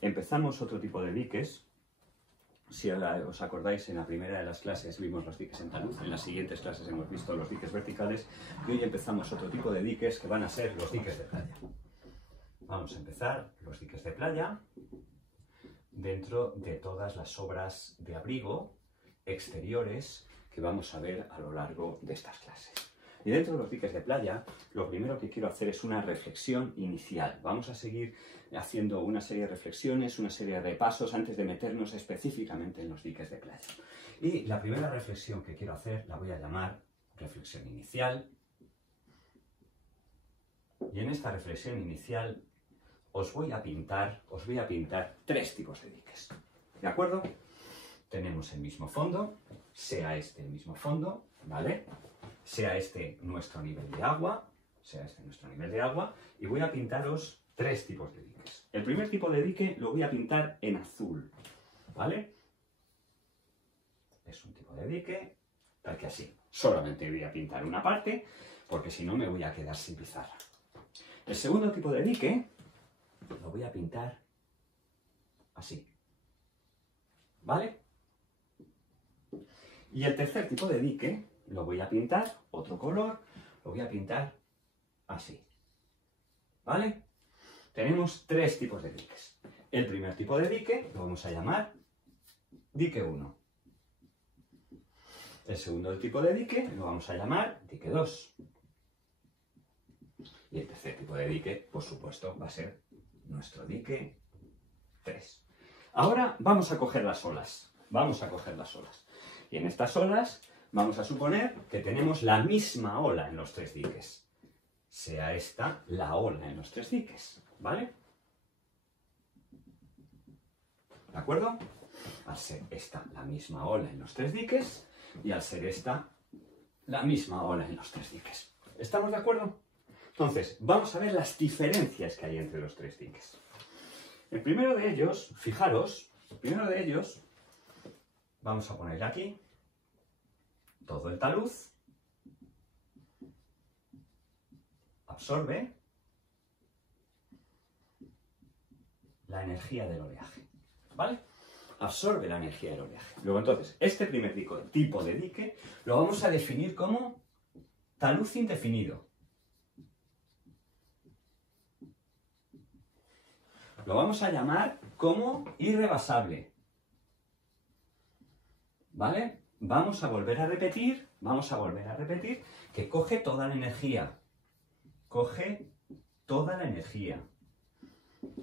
empezamos otro tipo de diques. Si os acordáis, en la primera de las clases vimos los diques en talud, en las siguientes clases hemos visto los diques verticales y hoy empezamos otro tipo de diques que van a ser los diques de playa. Vamos a empezar los diques de playa dentro de todas las obras de abrigo exteriores que vamos a ver a lo largo de estas clases. Y dentro de los diques de playa, lo primero que quiero hacer es una reflexión inicial. Vamos a seguir haciendo una serie de reflexiones, una serie de repasos antes de meternos específicamente en los diques de playa. Y la primera reflexión que quiero hacer la voy a llamar reflexión inicial. Y en esta reflexión inicial os voy a pintar tres tipos de diques. ¿De acuerdo? Tenemos el mismo fondo, sea este el mismo fondo, ¿vale? Sea este nuestro nivel de agua, y voy a pintaros tres tipos de diques. El primer tipo de dique lo voy a pintar en azul, ¿vale? Es un tipo de dique, tal que así. Solamente voy a pintar una parte, porque si no me voy a quedar sin pizarra. El segundo tipo de dique lo voy a pintar así, ¿vale? Y el tercer tipo de dique lo voy a pintar, otro color, lo voy a pintar así, ¿vale? Tenemos tres tipos de diques. El primer tipo de dique lo vamos a llamar dique 1. El segundo tipo de dique lo vamos a llamar dique 2. Y el tercer tipo de dique, por supuesto, va a ser nuestro dique 3. Ahora vamos a coger las olas. Y en estas olas vamos a suponer que tenemos la misma ola en los tres diques. Sea esta la ola en los tres diques, ¿vale? ¿De acuerdo? Al ser esta la misma ola en los tres diques y al ser esta la misma ola en los tres diques. ¿Estamos de acuerdo? Entonces, vamos a ver las diferencias que hay entre los tres diques. El primero de ellos, fijaros, vamos a poner aquí todo el talud, absorbe la energía del oleaje, ¿vale? Absorbe la energía del oleaje. Luego entonces, este primer tipo de dique lo vamos a definir como talud indefinido. Lo vamos a llamar como irrebasable, ¿vale? Vamos a volver a repetir que coge toda la energía.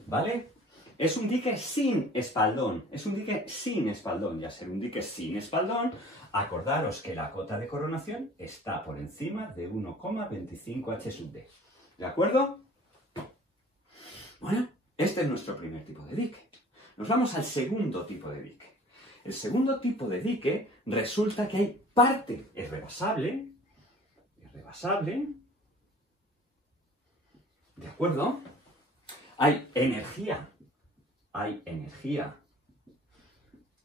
¿Vale? Es un dique sin espaldón. Y al ser un dique sin espaldón, acordaros que la cota de coronación está por encima de 1,25 h sub d. ¿De acuerdo? Bueno, este es nuestro primer tipo de dique. Nos vamos al segundo tipo de dique. El segundo tipo de dique resulta que hay parte irrebasable, ¿de acuerdo? Hay energía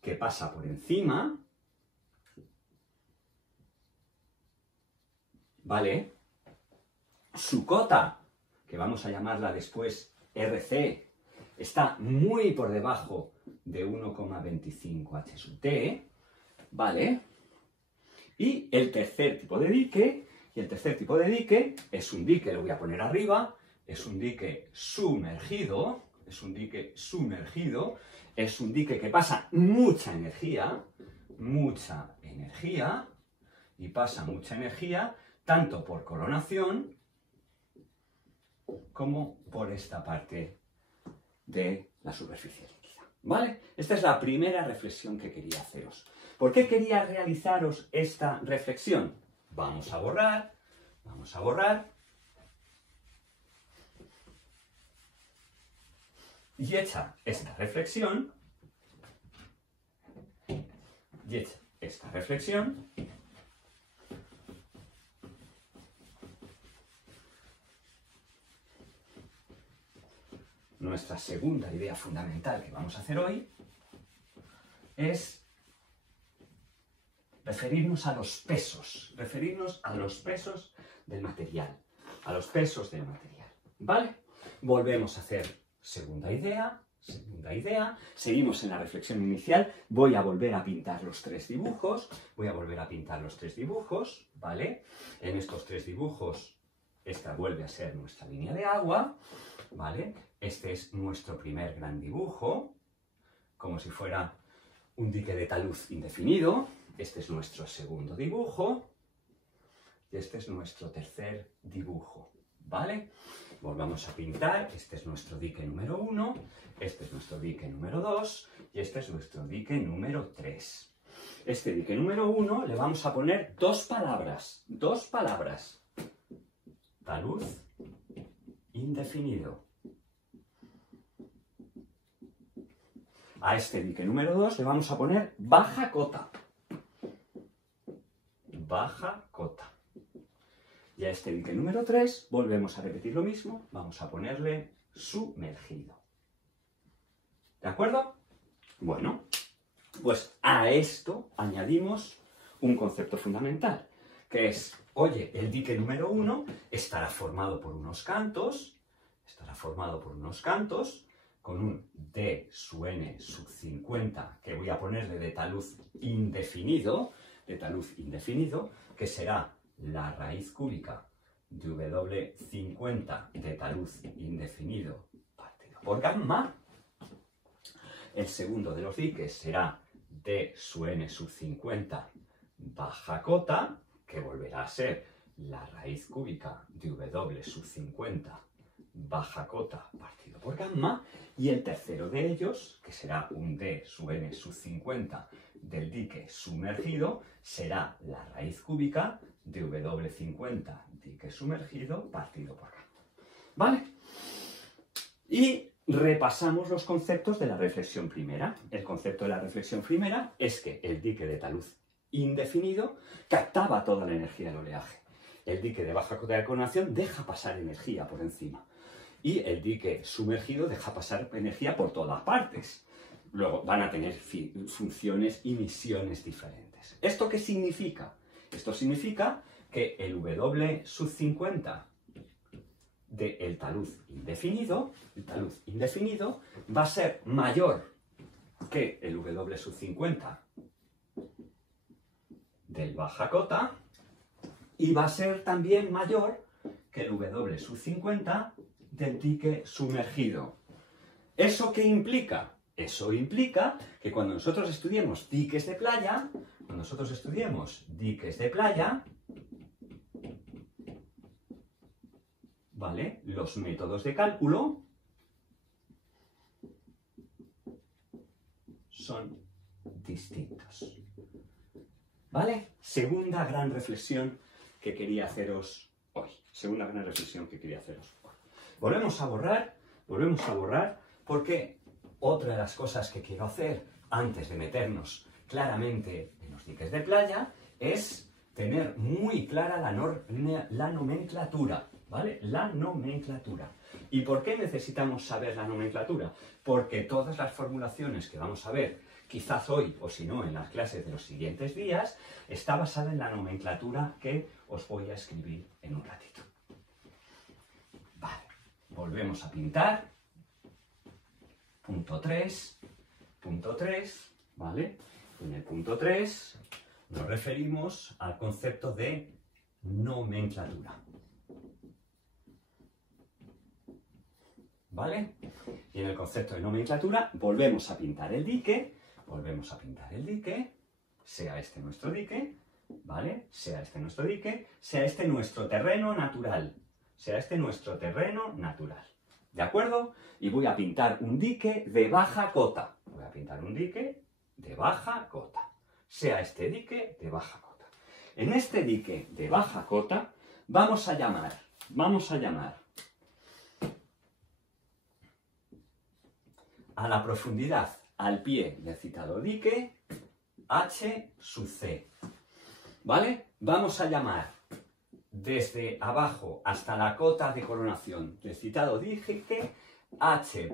que pasa por encima, ¿vale? Su cota, que vamos a llamarla después RC, está muy por debajo de 1,25 h sub t, ¿vale? Y el tercer tipo de dique es un dique, lo voy a poner arriba, es un dique sumergido, es un dique que pasa mucha energía, y pasa mucha energía tanto por coronación como por esta parte de la superficie líquida, ¿vale? Esta es la primera reflexión que quería haceros. ¿Por qué quería realizaros esta reflexión? Vamos a borrar. Y hecha esta reflexión, nuestra segunda idea fundamental que vamos a hacer hoy es referirnos a los pesos del material, ¿vale? Volvemos a hacer segunda idea, Segunda idea. Seguimos en la reflexión inicial. Voy a volver a pintar los tres dibujos. ¿Vale? En estos tres dibujos, esta vuelve a ser nuestra línea de agua, ¿vale? Este es nuestro primer gran dibujo, como si fuera un dique de taluz indefinido. Este es nuestro segundo dibujo. Y este es nuestro tercer dibujo, ¿vale? Volvamos a pintar. Este es nuestro dique número 1, este es nuestro dique número 2 y este es nuestro dique número 3. Este dique número 1 le vamos a poner dos palabras. Taluz indefinido. A este dique número 2 le vamos a poner baja cota. Baja cota. Y a este dique número 3 volvemos a repetir lo mismo. Vamos a ponerle sumergido. ¿De acuerdo? Bueno, pues a esto añadimos un concepto fundamental, que es, oye, el dique número 1 estará formado por unos cantos, con un D sub n sub 50, que voy a ponerle de taluz indefinido, que será la raíz cúbica de W50 de taluz indefinido partido por gamma. El segundo de los diques será D sub n sub 50 baja cota, que volverá a ser la raíz cúbica de W sub 50 baja cota partido por gamma. Y el tercero de ellos, que será un D sub n sub 50 del dique sumergido, será la raíz cúbica de W50 dique sumergido partido por gamma. ¿Vale? Y repasamos los conceptos de la reflexión primera. El concepto de la reflexión primera es que el dique de taluz indefinido captaba toda la energía del oleaje. El dique de baja cota de coronación deja pasar energía por encima. Y el dique sumergido deja pasar energía por todas partes. Luego van a tener funciones y misiones diferentes. ¿Esto qué significa? Esto significa que el W sub 50 del taluz indefinido, va a ser mayor que el W sub 50 del baja cota y va a ser también mayor que el W sub 50 del dique sumergido. ¿Eso qué implica? Eso implica que cuando nosotros estudiemos diques de playa, ¿vale? Los métodos de cálculo son distintos. ¿Vale? Segunda gran reflexión que quería haceros hoy. Volvemos a borrar porque otra de las cosas que quiero hacer antes de meternos claramente en los diques de playa es tener muy clara la nomenclatura, ¿vale? La nomenclatura. ¿Y por qué necesitamos saber la nomenclatura? Porque todas las formulaciones que vamos a ver, quizás hoy o si no en las clases de los siguientes días, está basada en la nomenclatura que os voy a escribir en un ratito. Vale, volvemos a pintar. Punto 3, ¿vale? En el punto 3 nos referimos al concepto de nomenclatura. ¿Vale? Y en el concepto de nomenclatura volvemos a pintar el dique, sea este nuestro dique, ¿vale? Sea este nuestro terreno natural, ¿de acuerdo? Y voy a pintar un dique de baja cota. Sea este dique de baja cota. En este dique de baja cota vamos a llamar a la profundidad al pie del citado dique H sub C. ¿Vale? Vamos a llamar desde abajo hasta la cota de coronación del citado dique H'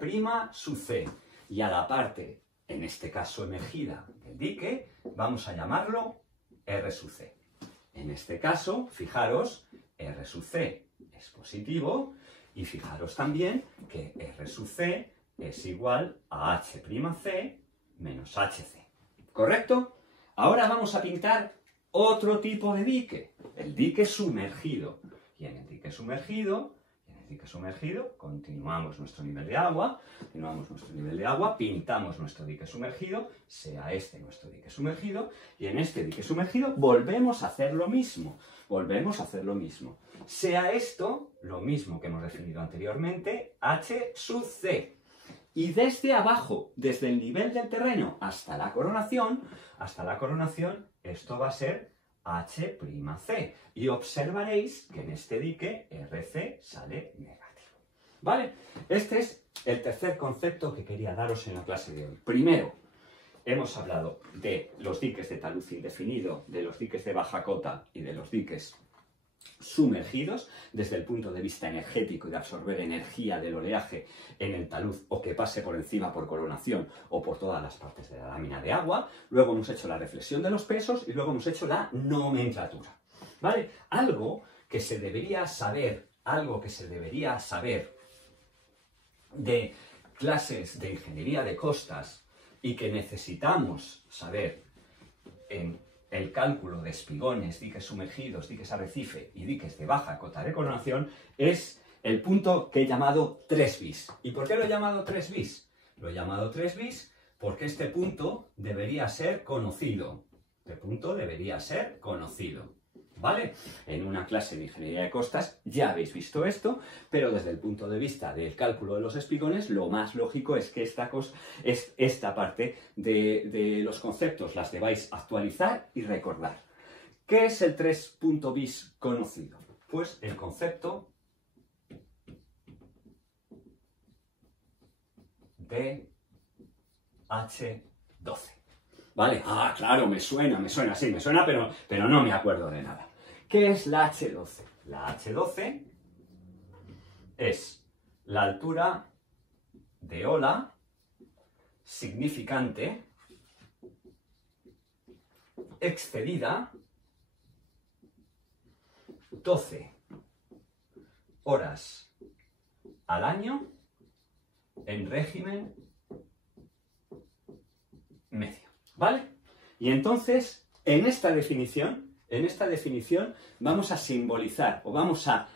sub C. Y a la parte, en este caso emergida del dique, vamos a llamarlo R sub C. En este caso, fijaros, R sub C es positivo y fijaros también que R sub C es igual a H'C menos HC. ¿Correcto? Ahora vamos a pintar otro tipo de dique, el dique sumergido. Y en el dique sumergido, continuamos nuestro nivel de agua, pintamos nuestro dique sumergido, sea este nuestro dique sumergido, y en este dique sumergido volvemos a hacer lo mismo. Sea esto lo mismo que hemos definido anteriormente, H sub C. Y desde abajo, desde el nivel del terreno hasta la coronación, esto va a ser H'C. Y observaréis que en este dique RC sale negativo. ¿Vale? Este es el tercer concepto que quería daros en la clase de hoy. Primero, hemos hablado de los diques de talud indefinido, de los diques de baja cota y de los diques sumergidos desde el punto de vista energético y de absorber energía del oleaje en el talud o que pase por encima por coronación o por todas las partes de la lámina de agua. Luego hemos hecho la reflexión de los pesos y luego hemos hecho la nomenclatura. ¿Vale? Algo que se debería saber de clases de ingeniería de costas y que necesitamos saber en el cálculo de espigones, diques sumergidos, diques arrecife y diques de baja cota de coronación es el punto que he llamado 3 bis. ¿Y por qué lo he llamado 3 bis? Lo he llamado 3 bis porque este punto debería ser conocido. ¿Vale? En una clase de ingeniería de costas ya habéis visto esto, pero desde el punto de vista del cálculo de los espigones, lo más lógico es que esta parte de los conceptos las debáis actualizar y recordar. ¿Qué es el 3 bis conocido? Pues el concepto de H12. ¿Vale? Ah, claro, me suena, pero no me acuerdo de nada. ¿Qué es la H12? La H12 es la altura de ola significante excedida 12 horas al año en régimen medio. ¿Vale? Y entonces, en esta definición vamos a simbolizar o vamos a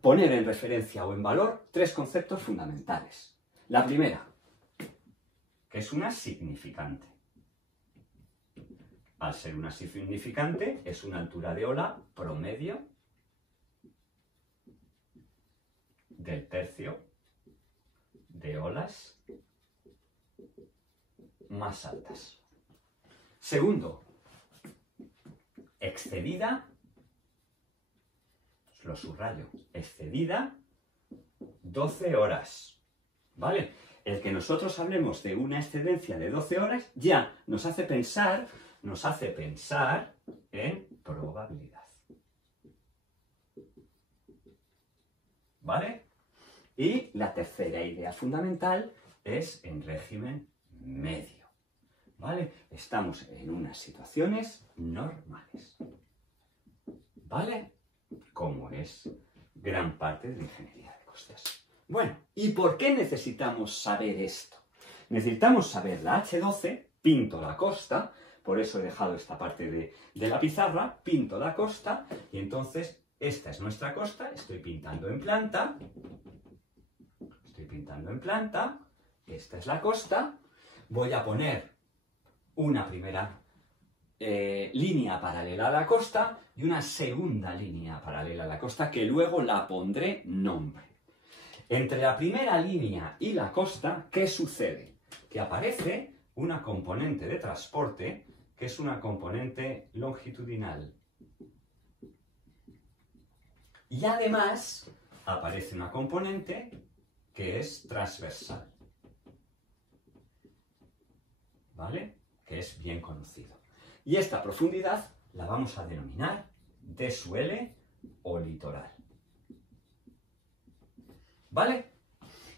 poner en referencia o en valor 3 conceptos fundamentales. La primera, que es una significante. Al ser una significante, es una altura de ola promedio del tercio de olas más altas. Segundo, excedida, os lo subrayo, excedida 12 horas, ¿vale? El que nosotros hablemos de una excedencia de 12 horas ya nos hace pensar en probabilidad, ¿vale? Y la tercera idea fundamental es en régimen medio. ¿Vale? Estamos en unas situaciones normales. ¿Vale? Como es gran parte de la ingeniería de costas. Bueno, ¿y por qué necesitamos saber esto? Necesitamos saber la H12, pinto la costa, por eso he dejado esta parte de la pizarra, pinto la costa, y entonces esta es nuestra costa, estoy pintando en planta, esta es la costa, voy a poner una primera línea paralela a la costa y una segunda línea paralela a la costa que luego la pondré nombre. Entre la primera línea y la costa, ¿qué sucede? Que aparece una componente de transporte que es una componente longitudinal. Y además aparece una componente que es transversal. ¿Vale? Que es bien conocido. Y esta profundidad la vamos a denominar desuele o litoral. ¿Vale?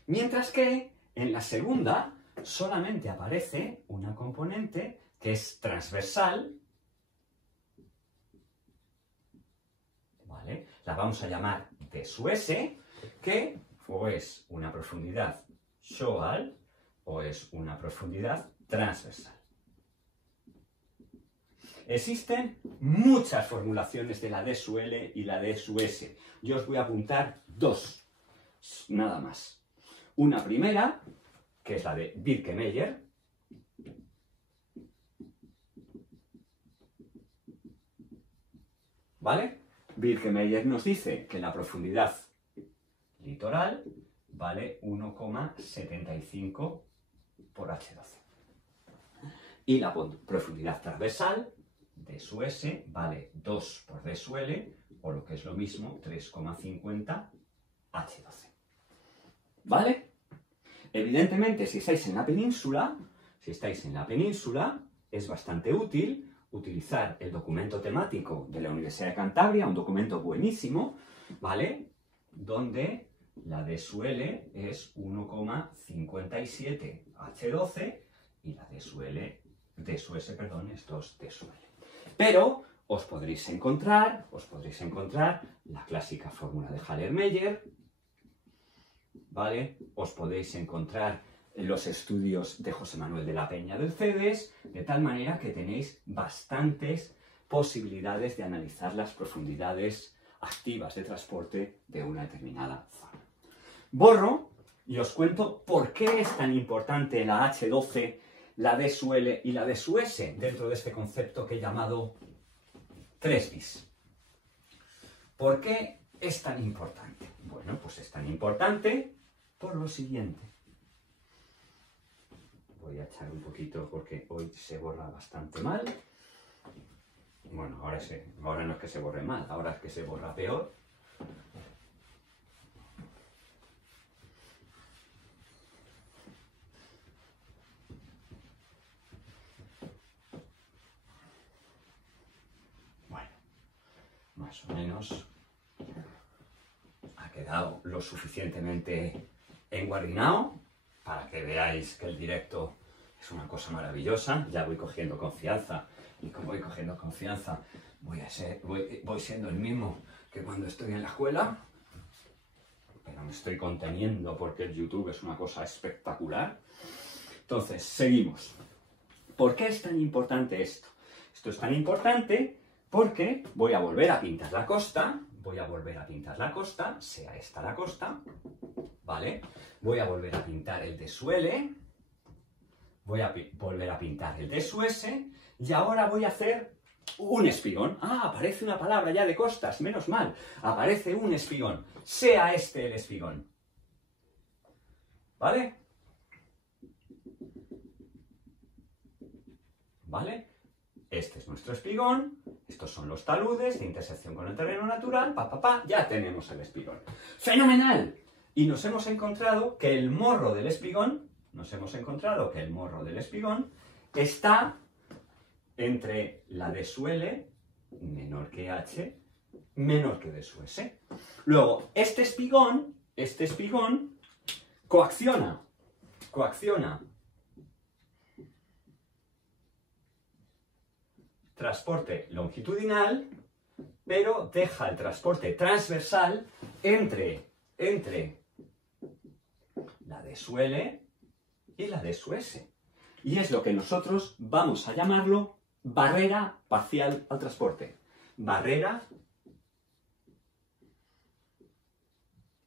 Mientras que en la segunda solamente aparece una componente que es transversal, ¿vale? La vamos a llamar desuese, que es una profundidad shoal o es una profundidad transversal. Existen muchas formulaciones de la D sub L y la D sub S. Yo os voy a apuntar dos, nada más. Una primera, que es la de Birkemeyer, ¿vale? Birkemeyer nos dice que la profundidad litoral vale 1,75 por H12. Y la profundidad transversal, D sub S, vale 2 por D sub L, o lo que es lo mismo, 3,50 H12. ¿Vale? Evidentemente, si estáis en la península, es bastante útil utilizar el documento temático de la Universidad de Cantabria, un documento buenísimo, ¿vale? Donde la D sub L es 1,57 H12 y la D sub S, perdón, es 2 D sub L. Pero os podréis encontrar la clásica fórmula de Haller-Meyer, ¿vale? Os podéis encontrar los estudios de José Manuel de la Peña del CEDES, de tal manera que tenéis bastantes posibilidades de analizar las profundidades activas de transporte de una determinada zona. Borro y os cuento por qué es tan importante la H12, la D sub L y la D sub S dentro de este concepto que he llamado 3 bis. ¿Por qué es tan importante? Bueno, pues es tan importante por lo siguiente. Voy a echar un poquito porque hoy se borra bastante mal. Bueno, ahora no es que se borre mal, ahora es que se borra peor. Bueno, más o menos ha quedado lo suficientemente enguarrinado para que veáis que el directo es una cosa maravillosa. Ya voy cogiendo confianza y como voy cogiendo confianza voy siendo el mismo que cuando estoy en la escuela, pero me estoy conteniendo porque el YouTube es una cosa espectacular. Entonces, seguimos. ¿Por qué es tan importante esto? Esto es tan importante porque voy a volver a pintar la costa, sea esta la costa, ¿vale? Voy a volver a pintar el D sub L, voy a volver a pintar el D sub S, y ahora voy a hacer un espigón. Ah, aparece una palabra ya de costas, menos mal. Aparece un espigón. Sea este el espigón. ¿Vale? ¿Vale? Este es nuestro espigón. Estos son los taludes de intersección con el terreno natural. Ya tenemos el espigón. ¡Fenomenal! Y nos hemos encontrado que el morro del espigón, está entre la D sub L, menor que H, menor que D sub S. Luego, este espigón coacciona transporte longitudinal, pero deja el transporte transversal entre la D sub L y la D sub S. Y es lo que nosotros vamos a llamarlo barrera parcial al transporte. Barrera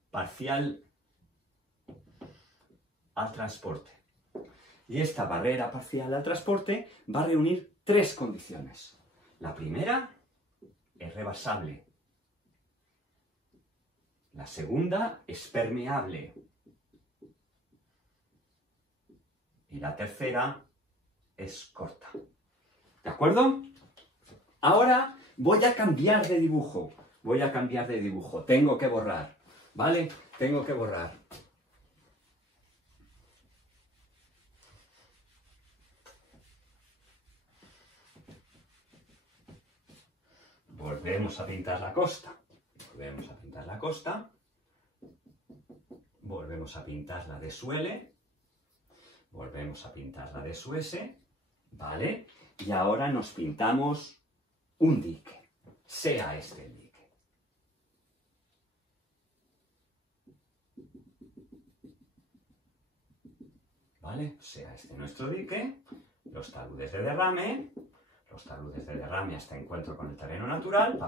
parcial al transporte. Y esta barrera parcial al transporte va a reunir 3 condiciones. La primera es rebasable. La segunda es permeable. Y la tercera es corta. ¿De acuerdo? Ahora voy a cambiar de dibujo. Tengo que borrar. ¿Vale? Tengo que borrar. Volvemos a pintar la costa. Volvemos a pintar la D sub L. Volvemos a pintar la D sub S. ¿Vale? Y ahora nos pintamos un dique. Sea este el dique. ¿vale? O sea, este es nuestro dique, los taludes de derrame hasta encuentro con el terreno natural,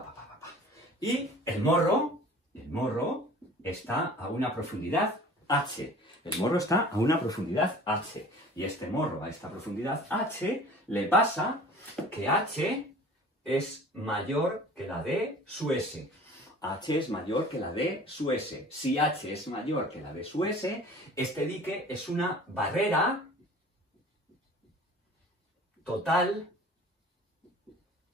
y el morro está a una profundidad h. El morro está a una profundidad h. Y este morro a esta profundidad h le pasa que h es mayor que la d su s. h es mayor que la d su s. Si h es mayor que la d su s, este dique es una barrera total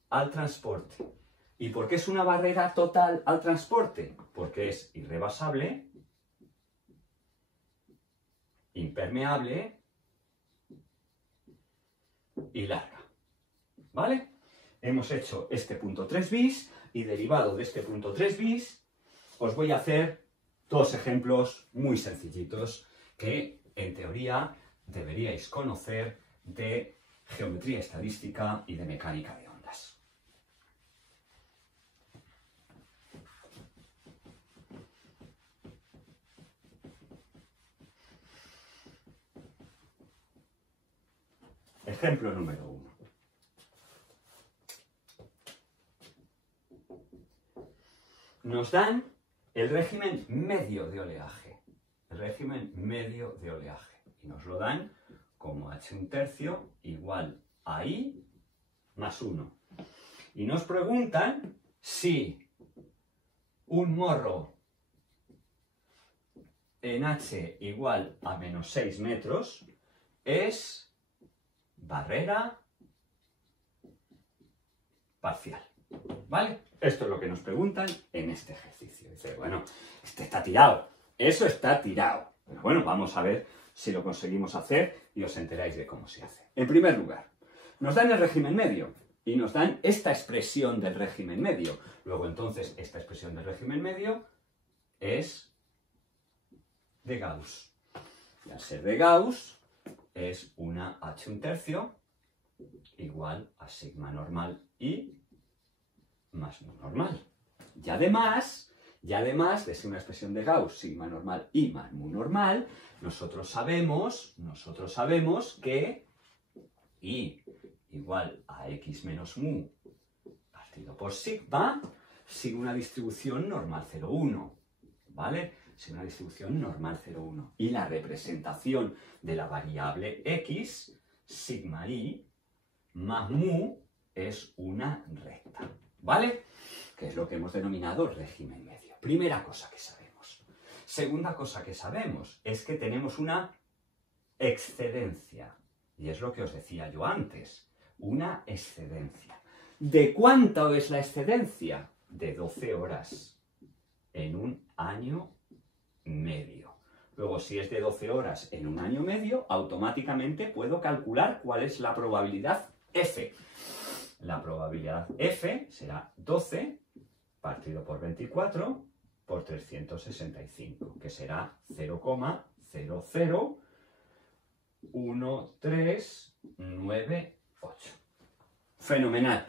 al transporte. ¿Y por qué es una barrera total al transporte? Porque es irrebasable, impermeable y larga. ¿Vale? Hemos hecho este punto 3 bis y derivado de este punto 3 bis os voy a hacer dos ejemplos muy sencillitos que en teoría deberíais conocer de geometría estadística y de mecánica de ondas. Ejemplo número 1. Nos dan el régimen medio de oleaje. El régimen medio de oleaje. Y nos lo dan como h1/3 igual a I más 1. Y nos preguntan si un morro en h igual a menos 6 metros es barrera parcial. ¿Vale? Esto es lo que nos preguntan en este ejercicio. Dice, bueno, este está tirado. Eso está tirado. Pero bueno, vamos a ver si lo conseguimos hacer y os enteráis de cómo se hace. En primer lugar, nos dan el régimen medio y nos dan esta expresión del régimen medio. Luego, entonces, esta expresión del régimen medio es de Gauss. Y al ser de Gauss, es una h1/3 igual a sigma normal I más mu normal. Y además de ser una expresión de Gauss, sigma normal I más mu normal, nosotros sabemos que I igual a x menos mu partido por sigma sigue una distribución normal 0,1, ¿vale? Sigue una distribución normal 0,1. Y la representación de la variable x, sigma i, más mu, es una recta, ¿vale? Que es lo que hemos denominado régimen medio. Primera cosa que sabemos. Segunda cosa que sabemos es que tenemos una excedencia. Y es lo que os decía yo antes. Una excedencia. ¿De cuánto es la excedencia? De 12 horas en un año medio. Luego, si es de 12 horas en un año medio, automáticamente puedo calcular cuál es la probabilidad F. La probabilidad F será 12 partido por 24 por 365, que será 0,00139,8. Fenomenal.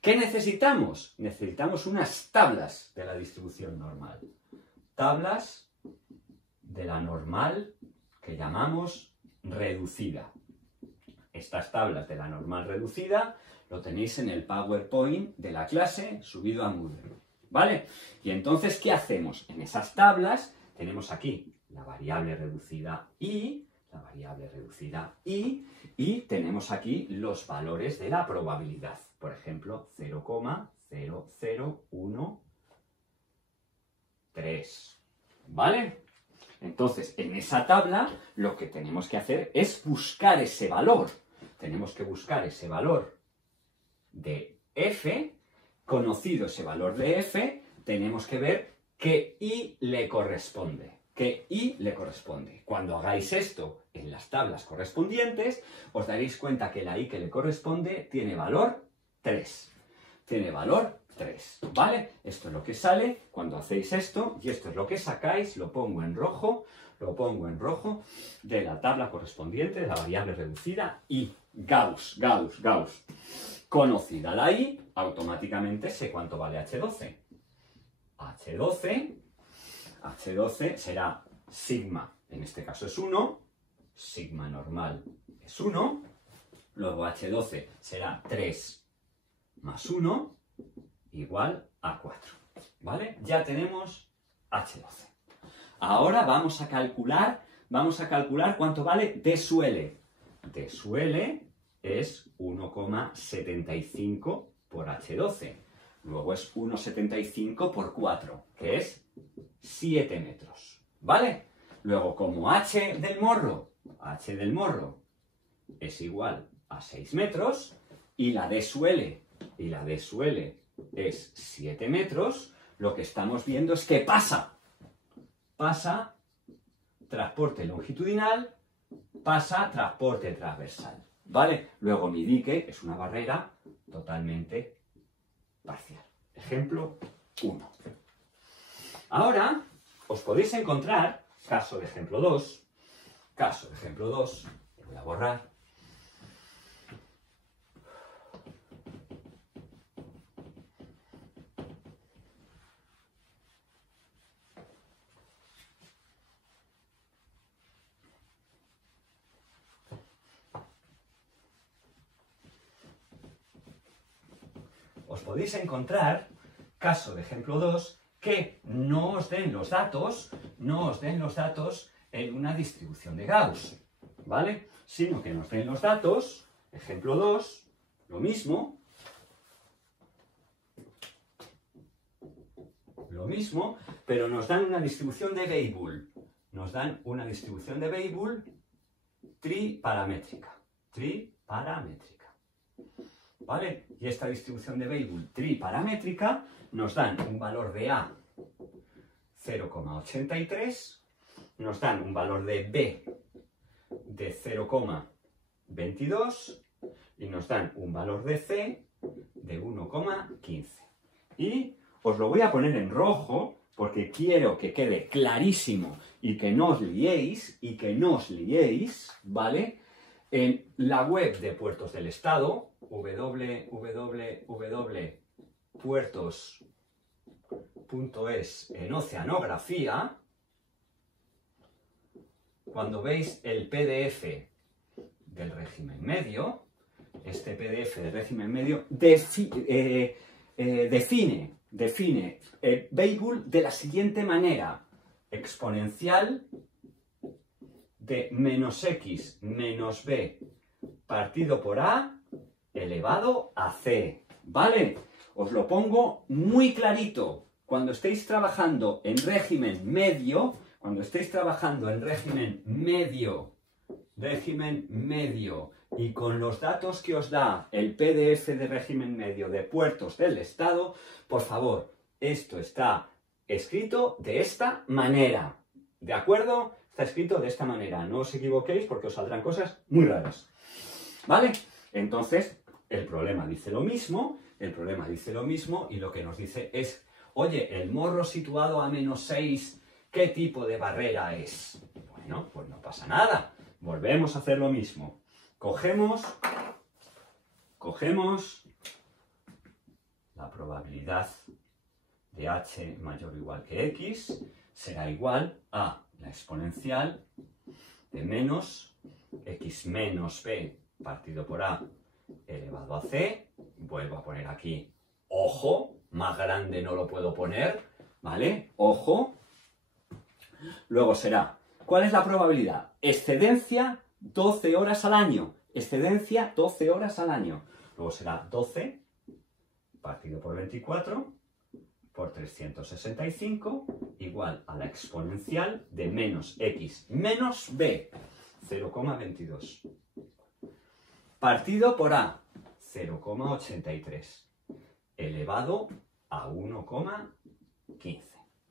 ¿Qué necesitamos? Necesitamos unas tablas de la distribución normal. Tablas de la normal que llamamos reducida. Estas tablas de la normal reducida lo tenéis en el PowerPoint de la clase subido a Moodle, ¿vale? Y entonces, ¿qué hacemos? En esas tablas tenemos aquí la variable reducida y tenemos aquí los valores de la probabilidad. Por ejemplo, 0,001,3, ¿vale? Entonces, en esa tabla lo que tenemos que hacer es buscar ese valor. Tenemos que buscar ese valor de f. Conocido ese valor de f, tenemos que ver qué i le corresponde. Cuando hagáis esto en las tablas correspondientes, os daréis cuenta que la i que le corresponde tiene valor 3. ¿Vale? Esto es lo que sale cuando hacéis esto, y esto es lo que sacáis, lo pongo en rojo, de la tabla correspondiente de la variable reducida i. Gauss. Conocida la i, automáticamente sé cuánto vale H12. H12 será sigma, en este caso es 1, sigma normal es 1, luego H12 será 3 más 1 igual a 4, ¿vale? Ya tenemos H12. Ahora vamos a calcular cuánto vale D su L. D su L es 1,75 por H12. Luego es 1,75 por 4, que es 7 metros, ¿vale? Luego, como H del morro es igual a 6 metros, y la D su L es 7 metros, lo que estamos viendo es que pasa transporte longitudinal, pasa transporte transversal, ¿vale? Luego mi dique es una barrera totalmente parcial. Ejemplo 1. Ahora os podéis encontrar, caso de ejemplo 2, voy a borrar. Os podéis encontrar, caso de ejemplo 2, que no os den los datos en una distribución de Gauss, ¿vale? Sino que nos den los datos, ejemplo 2, lo mismo, pero nos dan una distribución de Weibull. Nos dan una distribución de Weibull triparamétrica. ¿Vale? Y esta distribución de Weibull triparamétrica nos dan un valor de A 0,83, nos dan un valor de B de 0,22 y nos dan un valor de C de 1,15. Y os lo voy a poner en rojo porque quiero que quede clarísimo y que no os liéis, ¿vale? En la web de Puertos del Estado, www.puertos.es en oceanografía, cuando veis el PDF del régimen medio, este PDF del régimen medio define Weibull de la siguiente manera: exponencial de menos x menos b partido por a elevado a c, ¿vale? Os lo pongo muy clarito. Cuando estéis trabajando en régimen medio, y con los datos que os da el PDF de régimen medio de Puertos del Estado, por favor, esto está escrito de esta manera, ¿de acuerdo? Está escrito de esta manera, no os equivoquéis porque os saldrán cosas muy raras, ¿vale? Entonces, el problema dice lo mismo y lo que nos dice es, oye, el morro situado a menos 6, ¿qué tipo de barrera es? Bueno, pues no pasa nada, volvemos a hacer lo mismo. Cogemos la probabilidad de h mayor o igual que x, será igual a la exponencial de menos x menos b partido por a elevado a c. Vuelvo a poner aquí, ojo, más grande no lo puedo poner, ¿vale? Ojo. Luego será, ¿cuál es la probabilidad? Excedencia 12 horas al año. Luego será 12 partido por 24 por 365 igual a la exponencial de menos x menos b, 0,22. Partido por a, 0,83. Elevado a 1,15.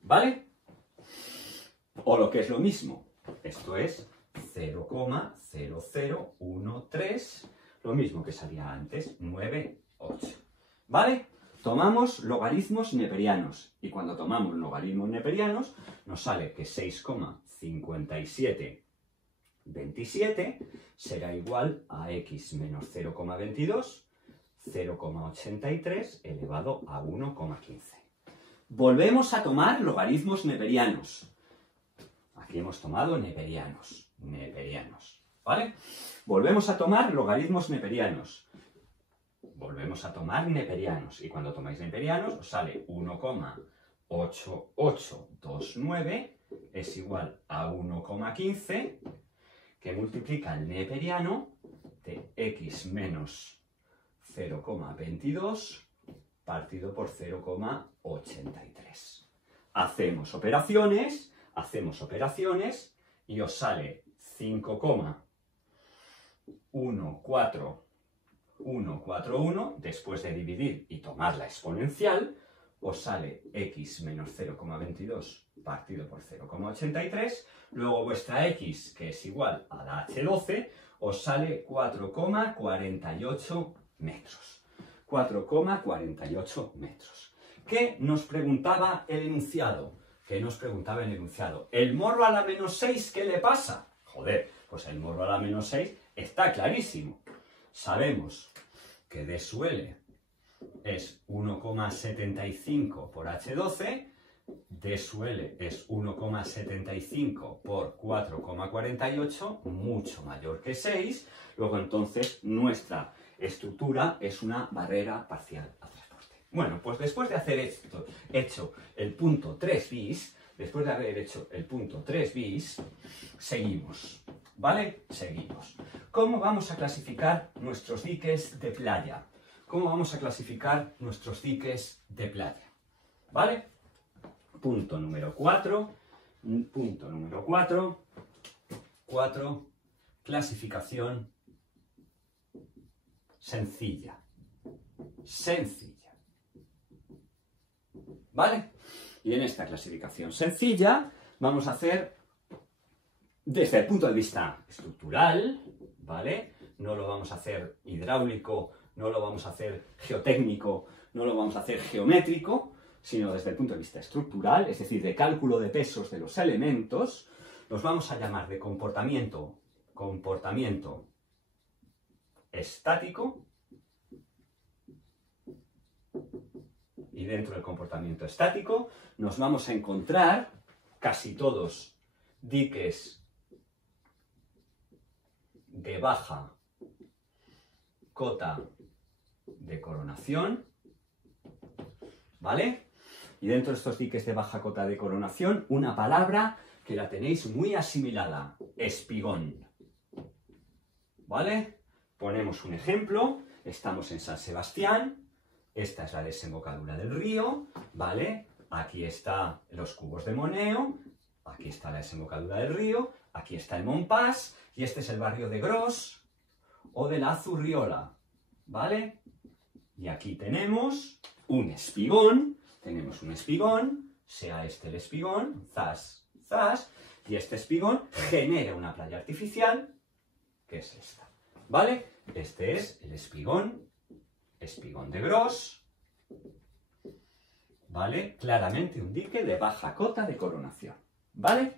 ¿Vale? O lo que es lo mismo, esto es 0,0013, lo mismo que salía antes, 98. ¿Vale? Tomamos logaritmos neperianos, y cuando tomamos logaritmos neperianos nos sale que 6,5727 será igual a x menos 0,22, 0,83 elevado a 1,15. Volvemos a tomar logaritmos neperianos. Aquí hemos tomado neperianos. ¿vale? Volvemos a tomar logaritmos neperianos. Volvemos a tomar neperianos. Y cuando tomáis neperianos, os sale 1,8829 es igual a 1,15, que multiplica el neperiano de x menos 0,22 partido por 0,83. Hacemos operaciones y os sale 5,14141. Después de dividir y tomar la exponencial, os sale x menos 0,22 partido por 0,83. Luego vuestra x, que es igual a la h12, os sale 4,48 metros. 4,48 metros. ¿Qué nos preguntaba el enunciado? ¿El morro a la menos 6 qué le pasa? Joder, pues el morro a la menos 6 está clarísimo. Sabemos que d sub L es 1,75 por h12, d sub L es 1,75 por 4,48, mucho mayor que 6. Luego entonces nuestra estructura es una barrera parcial a transporte. Bueno, pues después de haber hecho el punto 3 bis, seguimos, ¿vale? Seguimos. ¿Cómo vamos a clasificar nuestros diques de playa? ¿Vale? Punto número 4, clasificación sencilla. ¿Vale? Y en esta clasificación sencilla vamos a hacer, desde el punto de vista estructural, ¿vale? No lo vamos a hacer hidráulico, no lo vamos a hacer geotécnico, no lo vamos a hacer geométrico, sino desde el punto de vista estructural, es decir, de cálculo de pesos de los elementos. Los vamos a llamar de comportamiento estático. Y dentro del comportamiento estático nos vamos a encontrar casi todos diques de baja cota de coronación, ¿vale? Y dentro de estos diques de baja cota de coronación, una palabra que la tenéis muy asimilada, espigón, ¿vale? Ponemos un ejemplo, estamos en San Sebastián. Esta es la desembocadura del río, ¿vale? Aquí están los cubos de Moneo, aquí está la desembocadura del río, aquí está el Montpas, y este es el barrio de Gros o de la Zurriola, ¿vale? Y aquí tenemos un espigón, sea este el espigón, zas, y este espigón genera una playa artificial, que es esta, ¿vale? Este es el espigón de Gros, ¿vale? Claramente un dique de baja cota de coronación, ¿vale?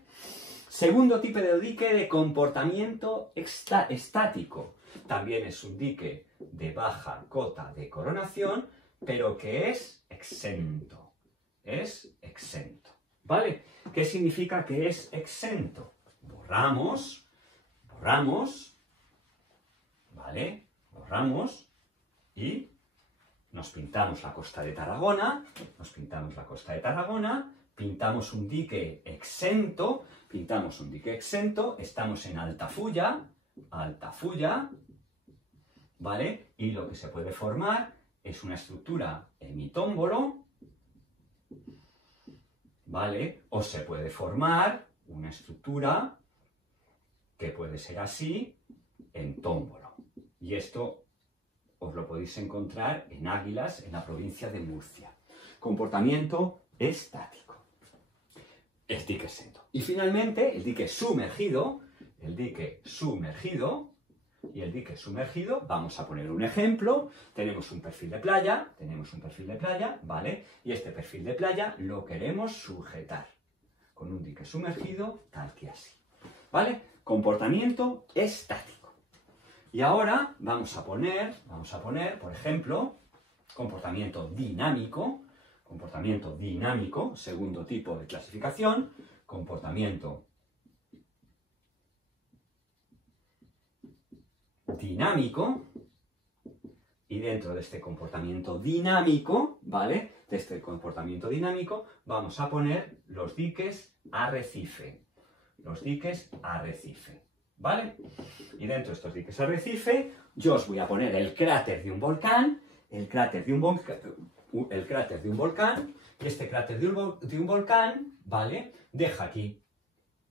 Segundo tipo de dique de comportamiento estático. También es un dique de baja cota de coronación, pero que es exento. ¿Vale? ¿Qué significa que es exento? Borramos, ¿vale? Borramos y nos pintamos la costa de Tarragona, pintamos un dique exento, estamos en Altafulla, ¿vale? Y lo que se puede formar es una estructura hemitómbolo, ¿vale? O se puede formar una estructura que puede ser así, en tómbolo. Y esto os lo podéis encontrar en Águilas, en la provincia de Murcia. Comportamiento estático. El dique exento. Y finalmente, el dique sumergido. Y el dique sumergido, vamos a poner un ejemplo. Tenemos un perfil de playa, ¿vale? Y este perfil de playa lo queremos sujetar con un dique sumergido, tal que así, ¿vale? Comportamiento estático. Y ahora vamos a poner, por ejemplo, comportamiento dinámico, segundo tipo de clasificación, comportamiento dinámico, y dentro de este comportamiento dinámico, ¿vale? De este comportamiento dinámico vamos a poner los diques arrecife. Los diques arrecife, ¿vale? Y dentro de estos diques arrecife yo os voy a poner el cráter de un volcán, el cráter de un volcán, y este cráter de un volcán, ¿vale? Deja aquí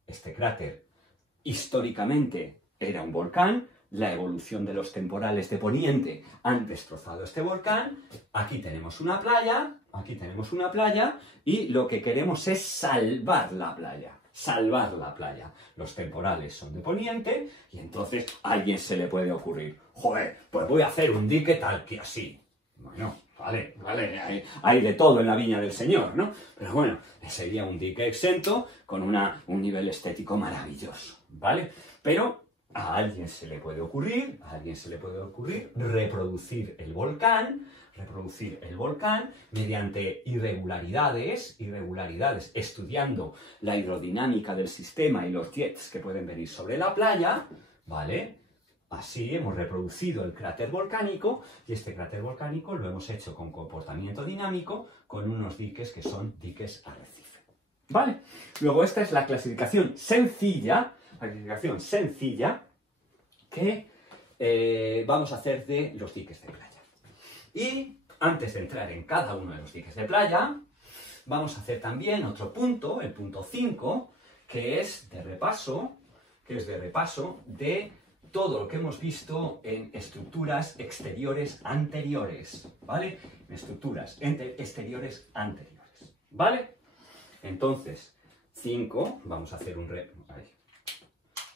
este cráter. Históricamente era un volcán, la evolución de los temporales de Poniente han destrozado este volcán, aquí tenemos una playa, y lo que queremos es salvar la playa. Salvar la playa. Los temporales son de Poniente, y entonces a alguien se le puede ocurrir, joder, pues voy a hacer un dique tal que así. Bueno, vale, hay de todo en la viña del Señor, ¿no? Pero bueno, sería un dique exento con un nivel estético maravilloso, ¿vale? Pero a alguien se le puede ocurrir reproducir el volcán mediante irregularidades, estudiando la hidrodinámica del sistema y los jets que pueden venir sobre la playa, ¿vale? Así hemos reproducido el cráter volcánico, y este cráter volcánico lo hemos hecho con comportamiento dinámico, con unos diques que son diques arrecife. ¿Vale? Luego esta es la clasificación sencilla que vamos a hacer de los diques de playa. Y antes de entrar en cada uno de los diques de playa, vamos a hacer también otro punto, el punto 5, que es de repaso de todo lo que hemos visto en estructuras exteriores anteriores, ¿vale? En estructuras exteriores anteriores, ¿vale? Entonces, 5, vamos a hacer vamos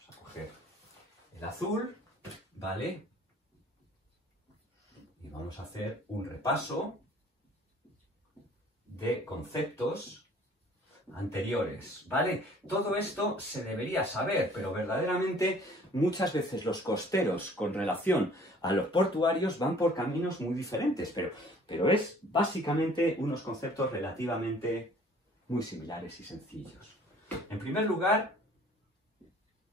a coger el azul, ¿vale? Y vamos a hacer un repaso de conceptos anteriores, ¿vale? Todo esto se debería saber, pero verdaderamente muchas veces los costeros con relación a los portuarios van por caminos muy diferentes, pero es básicamente unos conceptos relativamente muy similares y sencillos. En primer lugar,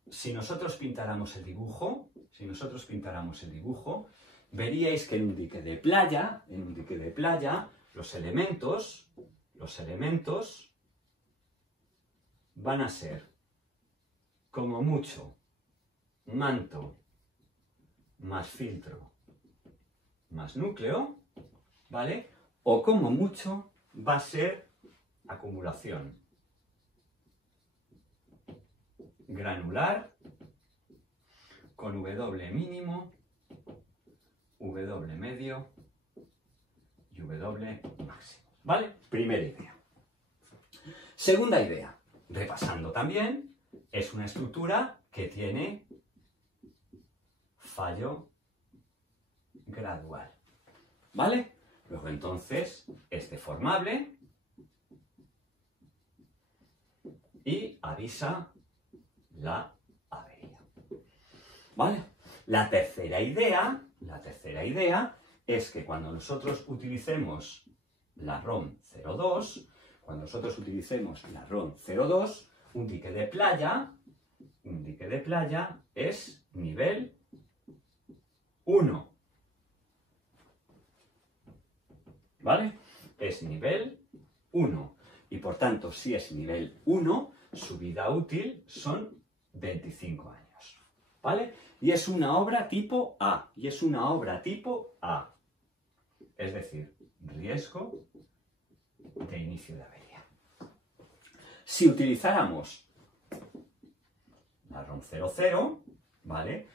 si nosotros pintáramos el dibujo, veríais que en un dique de playa, los elementos van a ser, como mucho, manto más filtro más núcleo, ¿vale? O como mucho va a ser acumulación granular con W mínimo, W medio y W máximo, ¿vale? Primera idea. Segunda idea, repasando también, es una estructura que tiene fallo gradual, ¿vale? Luego entonces es deformable y avisa la avería, ¿vale? La tercera idea es que cuando nosotros utilicemos la ROM 02, un dique de playa es nivel 1, ¿vale? Es nivel 1. Y por tanto, si es nivel 1, su vida útil son 25 años, ¿vale? Y es una obra tipo A, es decir, riesgo de inicio de avería. Si utilizáramos la ROM 00, ¿vale?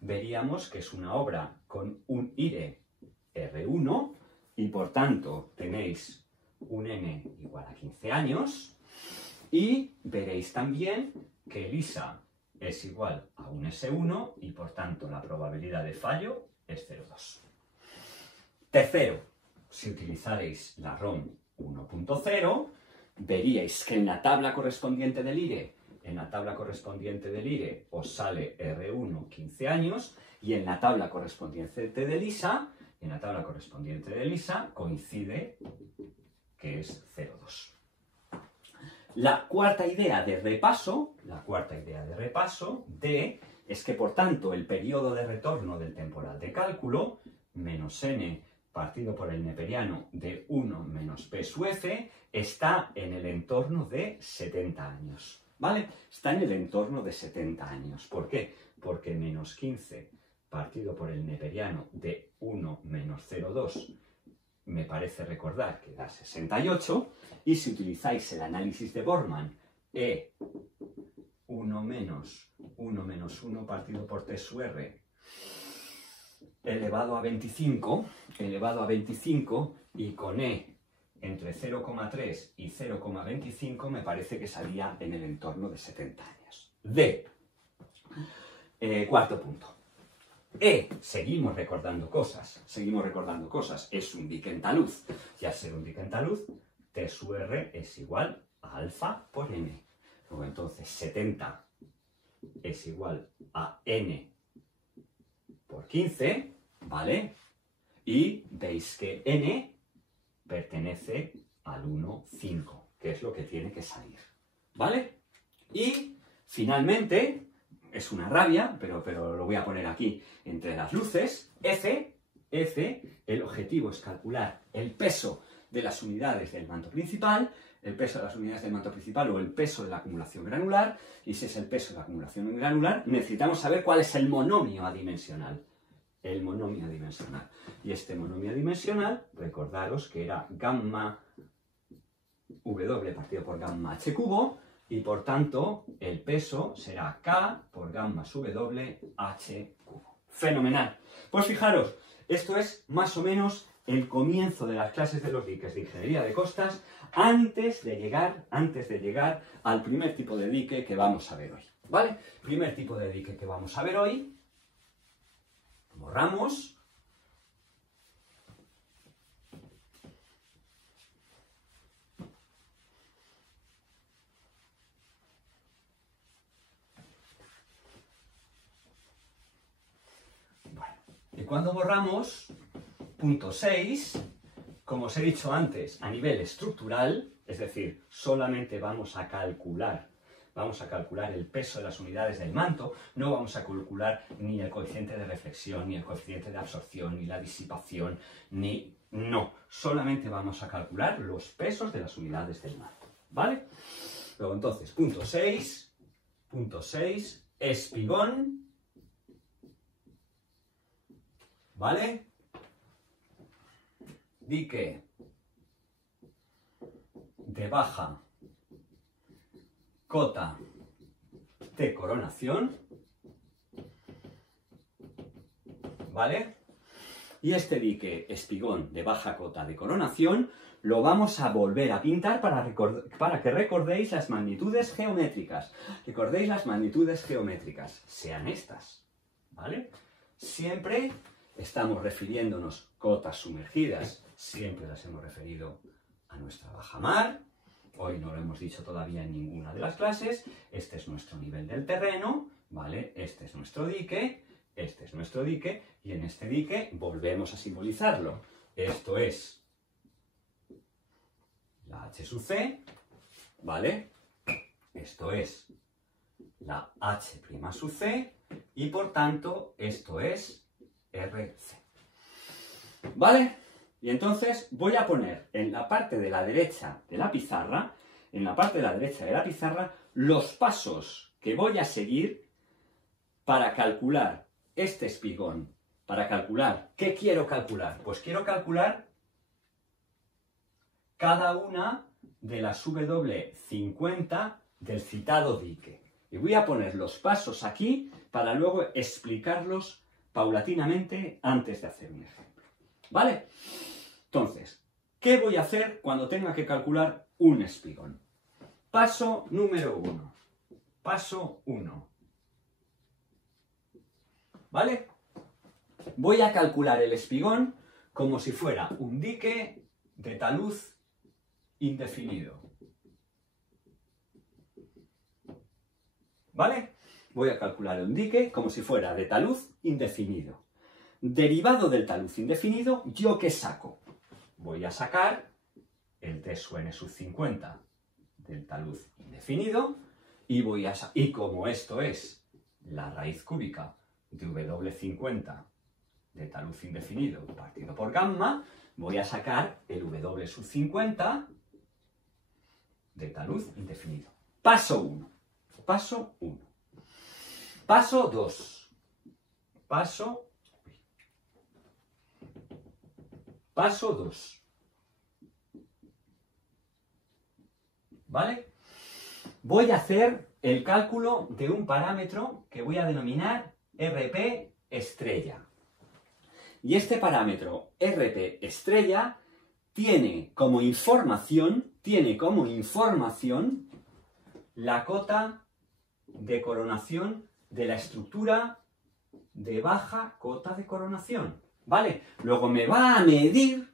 Veríamos que es una obra con un IRE R1 y por tanto tenéis un N igual a 15 años y veréis también que el ISA es igual a un S1 y por tanto la probabilidad de fallo es 0,2. Tercero, si utilizaréis la ROM 1.0, veríais que en la tabla correspondiente del IRE, os sale R1 15 años y en la tabla correspondiente del ISA, coincide que es 0,2. La cuarta idea de repaso de es que, por tanto, el periodo de retorno del temporal de cálculo, menos n partido por el neperiano de 1 menos p sub f, está en el entorno de 70 años, ¿vale? Está en el entorno de 70 años. ¿Por qué? Porque menos 15 partido por el neperiano de 1 menos 0,2 me parece recordar que da 68, y si utilizáis el análisis de Borman, E1 menos 1 partido por t sub r elevado a 25, y con E entre 0,3 y 0,25 me parece que salía en el entorno de 70 años. Cuarto punto. Seguimos recordando cosas, es un dique en taluz, y al ser un dique en taluz, T sub R es igual a alfa por N. Luego entonces 70 es igual a N por 15, ¿vale? Y veis que N pertenece al 1,5, que es lo que tiene que salir, ¿vale? Y finalmente, es una rabia, pero lo voy a poner aquí entre las luces, F, el objetivo es calcular el peso de las unidades del manto principal, o el peso de la acumulación granular, y si es el peso de la acumulación granular, necesitamos saber cuál es el monomio adimensional. Y este monomio adimensional, recordaros que era gamma W partido por gamma H cubo, y por tanto el peso será K por gamma W H cubo. Fenomenal. Pues fijaros, esto es más o menos el comienzo de las clases de los diques de ingeniería de costas antes de llegar al primer tipo de dique que vamos a ver hoy. ¿Vale? Primer tipo de dique que vamos a ver hoy. Borramos. Bueno, y cuando borramos, punto 6, como os he dicho antes, a nivel estructural, es decir, solamente vamos a calcular el peso de las unidades del manto, no vamos a calcular ni el coeficiente de reflexión, ni el coeficiente de absorción, ni la disipación, solamente vamos a calcular los pesos de las unidades del manto, ¿vale? Luego entonces, punto 6, espigón, ¿vale? Dique de baja cota de coronación, ¿vale? Y este dique espigón de baja cota de coronación lo vamos a volver a pintar para que recordéis las magnitudes geométricas. Sean estas, ¿vale? Siempre estamos refiriéndonos cotas sumergidas, siempre las hemos referido a nuestra bajamar. Hoy no lo hemos dicho todavía en ninguna de las clases. Este es nuestro nivel del terreno, ¿vale? Este es nuestro dique, y en este dique volvemos a simbolizarlo. Esto es la H sub C, ¿vale? Esto es la H' sub C, y por tanto esto es RC. ¿Vale? Y entonces voy a poner en la parte de la derecha de la pizarra, los pasos que voy a seguir para calcular este espigón. ¿Qué quiero calcular? Pues quiero calcular cada una de las W50 del citado dique. Y voy a poner los pasos aquí para luego explicarlos paulatinamente antes de hacer un ejemplo. ¿Vale? Entonces, ¿qué voy a hacer cuando tenga que calcular un espigón? Paso número 1. Paso 1. ¿Vale? Voy a calcular el espigón como si fuera un dique de taluz indefinido. ¿Vale? Voy a calcular un dique como si fuera de taluz indefinido. Derivado del taluz indefinido, ¿yo qué saco? Voy a sacar el T sub n sub 50 del taluz indefinido, y como esto es la raíz cúbica de W50 de taluz indefinido partido por gamma, voy a sacar el W sub 50 de taluz indefinido. Paso 1. Paso 1. Paso 2. Paso 2. ¿Vale? Voy a hacer el cálculo de un parámetro que voy a denominar RP estrella. Y este parámetro RP estrella tiene como información la cota de coronación de la estructura de baja cota de coronación. ¿Vale? Luego me va a medir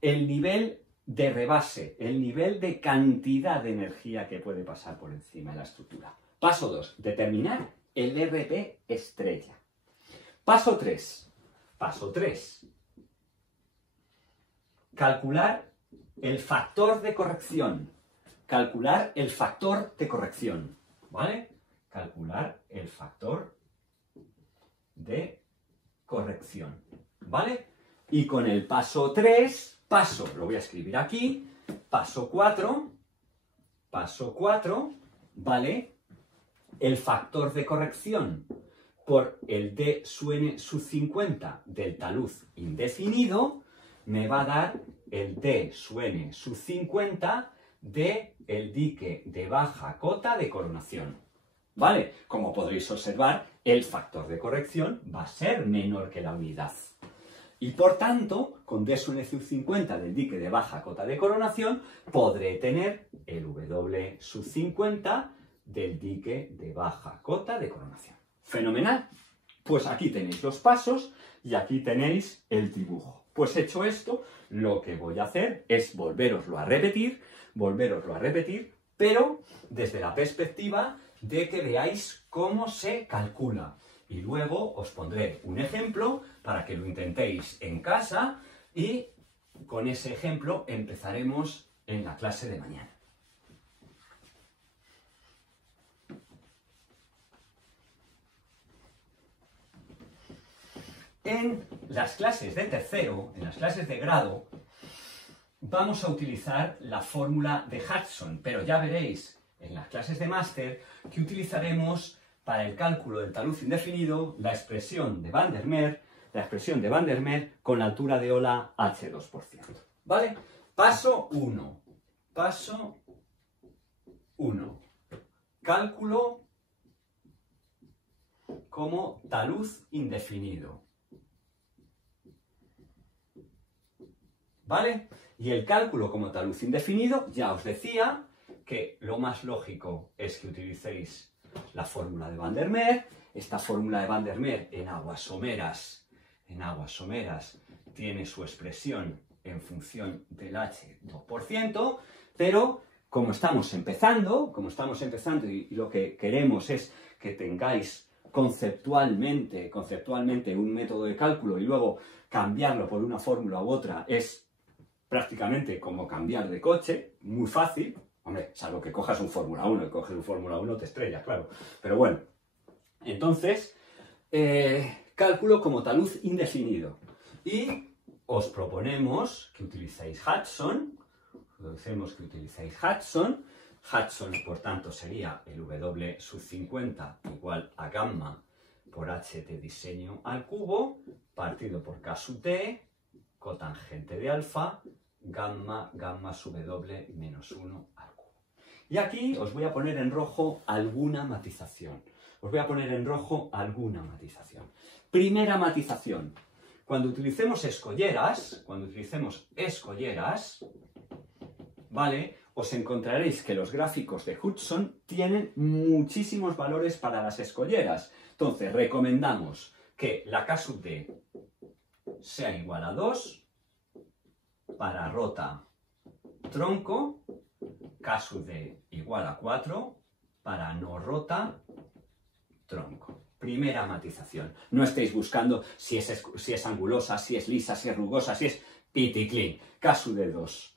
el nivel de rebase, el nivel de cantidad de energía que puede pasar por encima de la estructura. Paso 2, determinar el RP estrella. Paso 3. Paso 3. Calcular el factor de corrección. Calcular el factor de corrección. ¿Vale? Calcular el factor de corrección. ¿Vale? Y con el paso 3, lo voy a escribir aquí, paso 4, ¿vale? El factor de corrección por el D sub n sub 50 del taluz indefinido me va a dar el D sub n sub 50 del dique de baja cota de coronación. ¿Vale? Como podréis observar, el factor de corrección va a ser menor que la unidad. Y por tanto, con D sub n sub 50 del dique de baja cota de coronación, podré tener el W sub 50 del dique de baja cota de coronación. ¡Fenomenal! Pues aquí tenéis los pasos y aquí tenéis el dibujo. Pues hecho esto, lo que voy a hacer es volvéroslo a repetir, pero desde la perspectiva de que veáis cómo se calcula. Y luego os pondré un ejemplo para que lo intentéis en casa y con ese ejemplo empezaremos en la clase de mañana. En las clases de tercero, en las clases de grado, vamos a utilizar la fórmula de Hudson, pero ya veréis en las clases de máster que utilizaremos para el cálculo del taluz indefinido la expresión de Van der Meer con la altura de ola H2%. ¿Vale? Paso 1. Paso 1. Cálculo como taluz indefinido. ¿Vale? Y el cálculo como taluz indefinido, ya os decía que lo más lógico es que utilicéis la fórmula de Van der Meer. Esta fórmula de Van der Meer en aguas someras tiene su expresión en función del H2%, pero como estamos empezando y lo que queremos es que tengáis conceptualmente un método de cálculo y luego cambiarlo por una fórmula u otra es prácticamente como cambiar de coche, muy fácil. Hombre, salvo que cojas un Fórmula 1, y coges un Fórmula 1 te estrellas, claro. Pero bueno, entonces, cálculo como taluz indefinido. Y os proponemos que utilicéis Hudson. Hudson, por tanto, sería el W sub 50 igual a gamma por h de diseño al cubo, partido por k sub t, cotangente de alfa, gamma sub w menos 1 al cubo. Y aquí os voy a poner en rojo alguna matización. Primera matización. Cuando utilicemos escolleras, ¿vale? Os encontraréis que los gráficos de Hudson tienen muchísimos valores para las escolleras. Entonces, recomendamos que la K sub D sea igual a 2 para rota tronco, K sub D igual a 4 para no rota tronco. Primera matización. No estéis buscando si es angulosa, si es lisa, si es rugosa, si es piticlin. K sub D 2.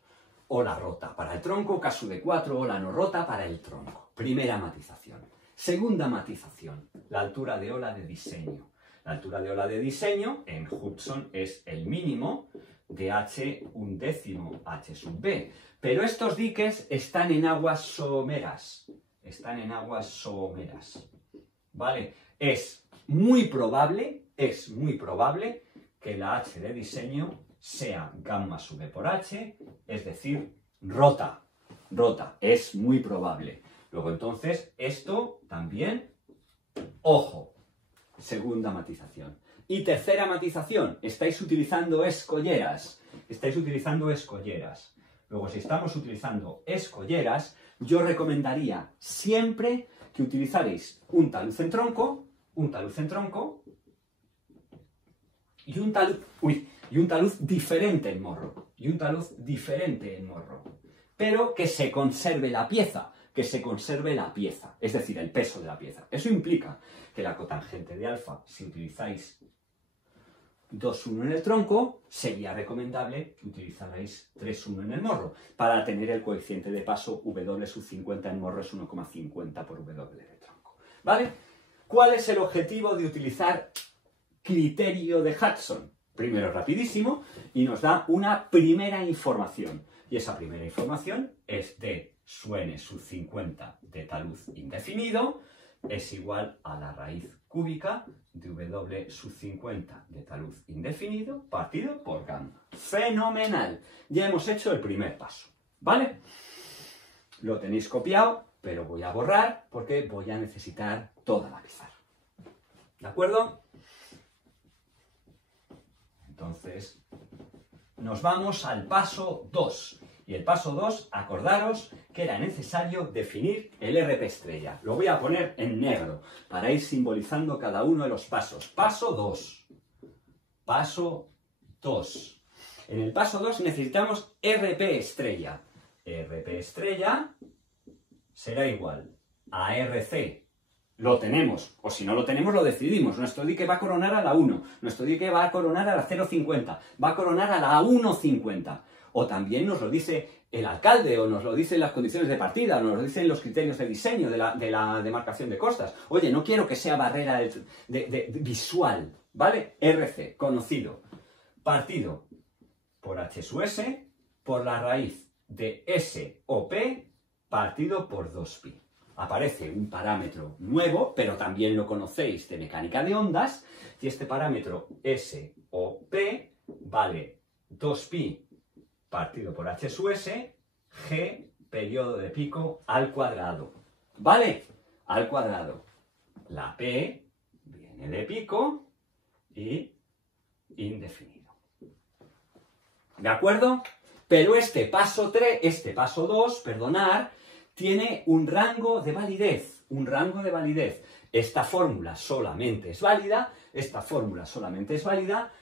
O la rota para el tronco, K sub D 4, o la no rota para el tronco. Primera matización. Segunda matización, la altura de ola de diseño. La altura de ola de diseño en Hudson es el mínimo de h1/10 h sub b. Pero estos diques están en aguas someras. Están en aguas someras. ¿Vale? Es muy probable que la h de diseño sea gamma sub b por h, es decir, rota. Rota, es muy probable. Luego entonces, esto también, ojo, segunda matización. Y tercera matización, estáis utilizando escolleras. Estáis utilizando escolleras. Luego, si estamos utilizando escolleras, yo recomendaría siempre que utilizaréis un talud en tronco y un talud diferente en morro. Pero que se conserve la pieza. Es decir, el peso de la pieza. Eso implica que la cotangente de alfa, si utilizáis 2,1 en el tronco, sería recomendable que utilizarais 3,1 en el morro, para tener el coeficiente de paso W sub 50 en morro es 1,50 por W de tronco. ¿Vale? ¿Cuál es el objetivo de utilizar criterio de Hudson? Primero, rapidísimo, y nos da una primera información. Y esa primera información es de su n sub 50 de talud indefinido es igual a la raíz cúbica de W sub 50 de talud indefinido partido por gamma. ¡Fenomenal! Ya hemos hecho el primer paso, ¿vale? Lo tenéis copiado, pero voy a borrar porque voy a necesitar toda la pizarra. ¿De acuerdo? Entonces, nos vamos al paso 2. Y el paso 2, acordaros que era necesario definir el RP estrella. Lo voy a poner en negro para ir simbolizando cada uno de los pasos. Paso 2. Paso 2. En el paso 2 necesitamos RP estrella. RP estrella será igual a RC. Lo tenemos, o si no lo tenemos lo decidimos. Nuestro dique va a coronar a la 1, nuestro dique va a coronar a la 0,50, va a coronar a la 1,50. O también nos lo dice el alcalde, o nos lo dicen las condiciones de partida, o nos lo dicen los criterios de diseño de la demarcación de costas. Oye, no quiero que sea barrera visual, ¿vale? RC, conocido, partido por H sub S, por la raíz de S o P, partido por 2pi. Aparece un parámetro nuevo, pero también lo conocéis de mecánica de ondas, y este parámetro S o P vale 2pi partido por H sub S, G, periodo de pico, al cuadrado. ¿Vale? Al cuadrado. La P viene de pico y indefinido. ¿De acuerdo? Pero este paso 2, perdonad, tiene un rango de validez. Esta fórmula solamente es válida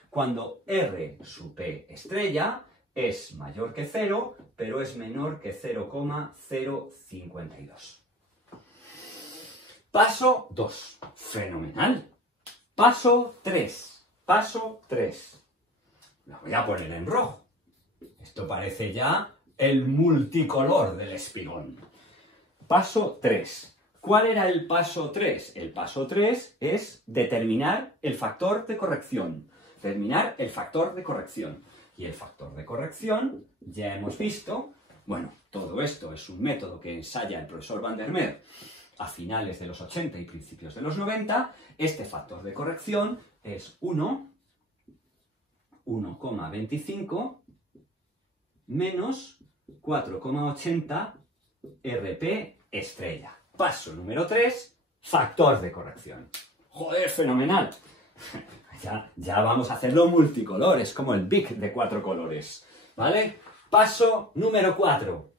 cuando R sub P estrella es mayor que 0, pero es menor que 0,052. Paso 2. Fenomenal. Paso 3. Lo voy a poner en rojo. Esto parece ya el multicolor del espigón. Paso 3. ¿Cuál era el paso 3? El paso 3 es determinar el factor de corrección. Y el factor de corrección, ya hemos visto, bueno, todo esto es un método que ensaya el profesor Van der Meer a finales de los 80 y principios de los 90. Este factor de corrección es 1,25 menos 4,80 RP estrella. Paso número 3, factor de corrección. ¡Joder, fenomenal! Ya vamos a hacerlo multicolor, es como el Bic de 4 colores, ¿vale? Paso número 4.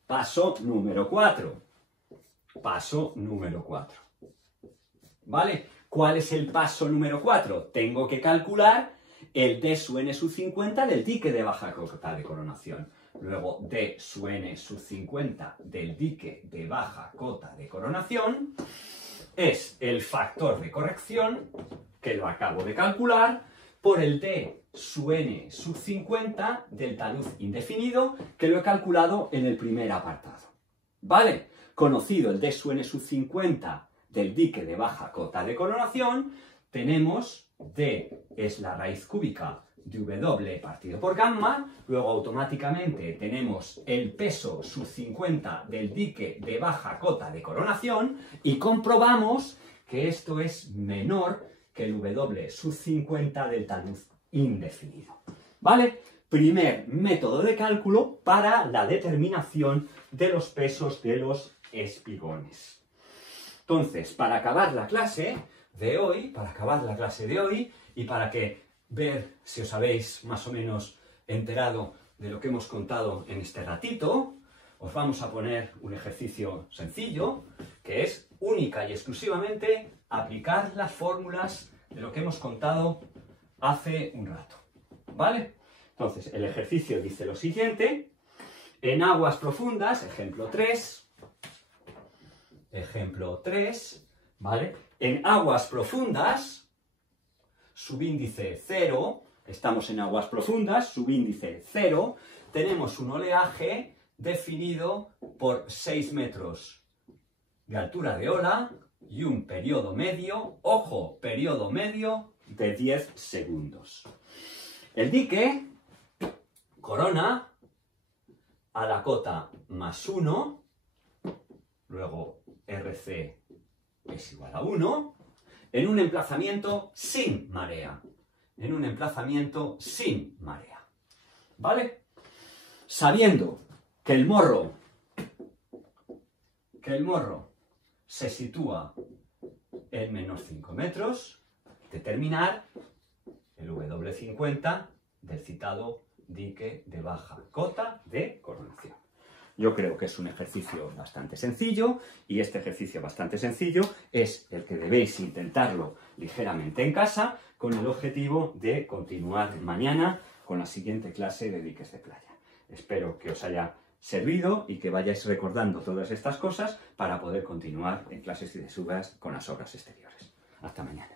¿Vale? ¿Cuál es el paso número 4? Tengo que calcular el D sub n sub 50 del dique de baja cota de coronación. Luego D sub n sub 50 del dique de baja cota de coronación es el factor de corrección, que lo acabo de calcular, por el D sub n sub 50 del talud indefinido, que lo he calculado en el primer apartado. ¿Vale? Conocido el D sub n sub 50 del dique de baja cota de coronación, tenemos D es la raíz cúbica de W partido por gamma, luego automáticamente tenemos el peso sub 50 del dique de baja cota de coronación y comprobamos que esto es menor que el W sub 50 del talud indefinido. ¿Vale? Primer método de cálculo para la determinación de los pesos de los espigones. Entonces, para acabar la clase de hoy, y para que ver si os habéis más o menos enterado de lo que hemos contado en este ratito, os vamos a poner un ejercicio sencillo, que es única y exclusivamente aplicar las fórmulas de lo que hemos contado hace un rato. ¿Vale? Entonces, el ejercicio dice lo siguiente: en aguas profundas, ejemplo 3, ¿vale? En aguas profundas, subíndice 0, estamos en aguas profundas, subíndice 0, tenemos un oleaje definido por 6 metros de altura de ola y un periodo medio, ojo, periodo medio de 10 segundos. El dique corona a la cota más 1, luego RC es igual a 1, en un emplazamiento sin marea. ¿Vale? Sabiendo que el morro se sitúa en menos 5 metros, determinar el W50 del citado dique de baja cota de coronación. Yo creo que es un ejercicio bastante sencillo, y este ejercicio bastante sencillo es el que debéis intentarlo ligeramente en casa, con el objetivo de continuar mañana con la siguiente clase de diques de playa. Espero que os haya servido y que vayáis recordando todas estas cosas para poder continuar en clases y de subas con las obras exteriores. Hasta mañana.